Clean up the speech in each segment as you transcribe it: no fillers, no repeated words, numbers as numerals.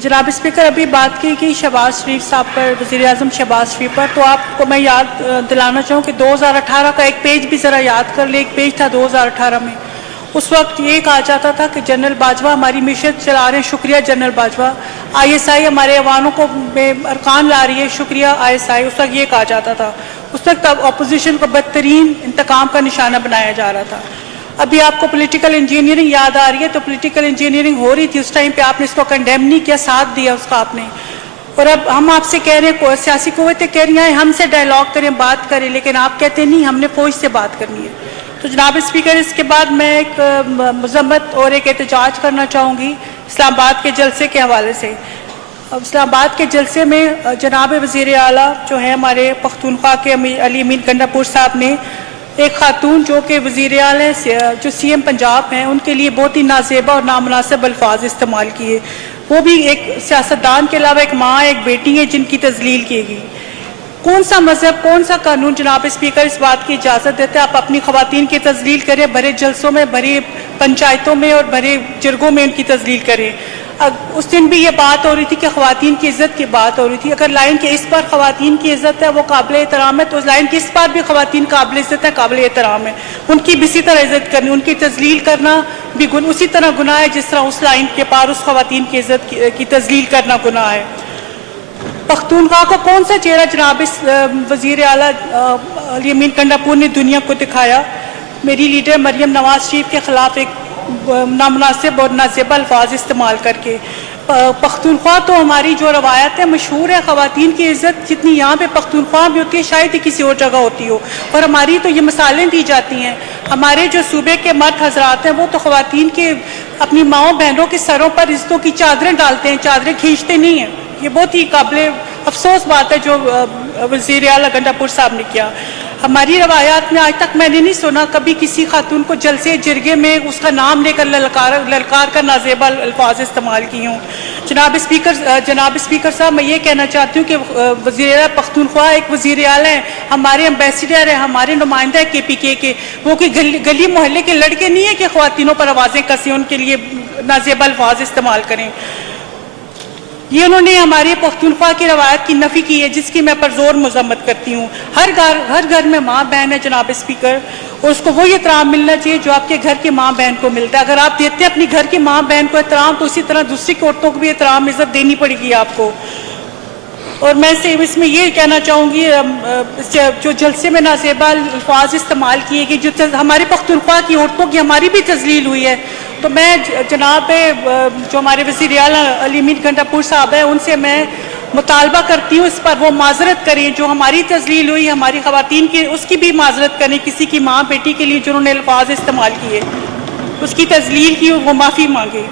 जनाब स्पीकर, अभी बात की कि शहबाज शरीफ साहब पर, वज़ीर आज़म शहबाज शरीफ पर, तो आपको मैं याद दिलाना चाहूँ कि 2018 का एक पेज भी ज़रा याद कर ले। एक पेज था 2018 में, उस वक्त ये कहा जाता था कि जनरल बाजवा हमारी मिशन चला रहे हैं, शुक्रिया जनरल बाजवा। ISI हमारे अवानों को अरकान ला रही है, शुक्रिया ISI। उस वक्त ये कहा जाता था। उस वक्त अपोजिशन को बदतरीन इंतकाम का निशाना बनाया जा रहा था। अभी आपको पॉलिटिकल इंजीनियरिंग याद आ रही है, तो पॉलिटिकल इंजीनियरिंग हो रही थी उस टाइम पे, आपने इसको कंडेम नहीं किया, साथ दिया उसका आपने। और अब हम आपसे कह रहे हैं, सियासी कुव्वतें कह रही हैं हमसे डायलॉग करें, बात करें, लेकिन आप कहते नहीं हमने फौज से बात करनी है। तो जनाब स्पीकर, इसके बाद मैं एक मजम्मत और एक एहतजाज करना चाहूँगी इस्लामाबाद के जलसे के हवाले से। अब इस्लामाबाद के जलसे में जनाब वज़ीर आला जो है हमारे पख्तूनख्वा के अली अमीन गंडापुर साहब ने एक खातून जो कि वज़ीर आला जो CM पंजाब हैं, उनके लिए बहुत ही नाज़ेबा और नामुनासिब अल्फाज इस्तेमाल किए। वो भी एक सियासतदान के अलावा एक माँ, एक बेटी है जिनकी तज़लील की गई। कौन सा मज़हब, कौन सा कानून जनाब स्पीकर इस बात की इजाज़त देते हैं आप अपनी ख़वातीन की तज़लील करें, भरे जलसों में, भरी पंचायतों में और भरे जरगों में उनकी तज़लील करें। उस दिन भी ये बात हो रही थी कि ख़वातीन की इज़्ज़त की बात हो रही थी। अगर लाइन के इस पर ख़वातीन की इज़्ज़त है, वो काबिल एहतराम है, तो उस लाइन के इस पर भी ख़वातीन काबिल इज़्ज़त है, काबिल एहतराम है। उनकी भी इसी तरह इज़्ज़त करनी, उनकी तज़लील करना भी उसी तरह गुनाह है जिस तरह उस लाइन के पार उस ख़वातीन की इज़्ज़त की तज़लील करना गुनाह है। पख्तूनख्वा को कौन सा चेहरा जनाब इस वज़ीर आला अली अमीन गंडापुर ने दुनिया को दिखाया? मेरी लीडर मरियम नवाज शरीफ के ख़िलाफ़ एक नामुनासिब और नाज़ेबा अल्फाज इस्तेमाल करके। पख्तूनख्वा तो हमारी जो रवायत है मशहूर है, ख़वातीन की इज़्ज़त जितनी यहाँ पे पख्तूनख्वा में होती है शायद ही किसी और जगह होती हो। और हमारी तो ये मिसालें दी जाती हैं। हमारे जो सूबे के मर्द हजरात हैं वो तो ख़वातीन के अपनी माओ बहनों के सरों पर इज़्ज़तों की चादरें डालते हैं, चादरें खींचते नहीं हैं। ये बहुत ही काबिल अफसोस बात है जो वज़ीर आला गंडापुर साहब ने किया। हमारी रवायात में आज तक मैंने नहीं सुना कभी किसी खातून को जलसे जिरगे में उसका नाम लेकर ललकार कर नाज़ेबा अल्फाज इस्तेमाल की हूँ। जनाब स्पीकर साहब, मैं ये कहना चाहती हूँ कि वज़ीर आला पख्तूनख्वा एक वज़ीर आला है, हमारे एम्बेसडर है, हमारे नुमाइंदा है KPK के। वो कि गली मोहल्ले के लड़के नहीं है कि ख़वातीनों पर आवाज़ें कसें, उनके लिए नाज़ेबा अल्फाज इस्तेमाल करें। ये उन्होंने हमारी पख्तूनख्वा की रवायत की नफ़ी की है, जिसकी मैं परज़ोर मज़म्मत करती हूँ। हर घर में माँ बहन है जनाब स्पीकर, और उसको वही एहतराम मिलना चाहिए जो आपके घर की माँ बहन को मिलता है। अगर आप देते हैं अपनी घर की माँ बहन को एहतराम, तो इसी तरह दूसरी की औरतों को भी एहतराम इज़्ज़त देनी पड़ेगी आपको। और मैं इसमें ये कहना चाहूँगी, जो जलसे में नाज़ेबा अल्फाज इस्तेमाल किए कि जो हमारे पख्तूनख्वा की औरतों की हमारी भी तज़लील हुई है, तो मैं जनाब जो हमारे वज़ीर आला अली अमीन गंडापुर साहब हैं, उनसे मैं मुतालबा करती हूँ इस पर वो माजरत करें। जो हमारी तज़लील हुई हमारी ख़वातीन की, उसकी भी माजरत करें। किसी की माँ बेटी के लिए जो उन्होंने अल्फाज इस्तेमाल किए, उसकी तज़लील की, वो माफ़ी मांगे।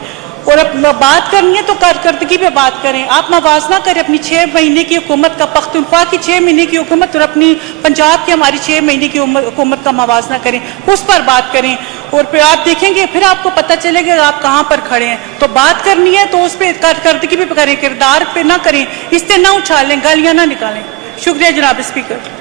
और अब बात करनी है तो कारकर्दगी पे बात करें। आप मवाजना करें अपनी 6 महीने की हुकूमत का, पख्तूनख्वा की 6 महीने की हुकूमत और अपनी पंजाब की हमारी 6 महीने की हुकूमत का मवाजना करें, उस पर बात करें। और फिर आप देखेंगे, फिर आपको पता चलेगा आप कहाँ पर खड़े हैं। तो बात करनी है तो उस पर कारकर्दगी भी करें, किरदार पे ना करें, इससे ना उछालें, गालियाँ ना निकालें। शुक्रिया जनाब स्पीकर।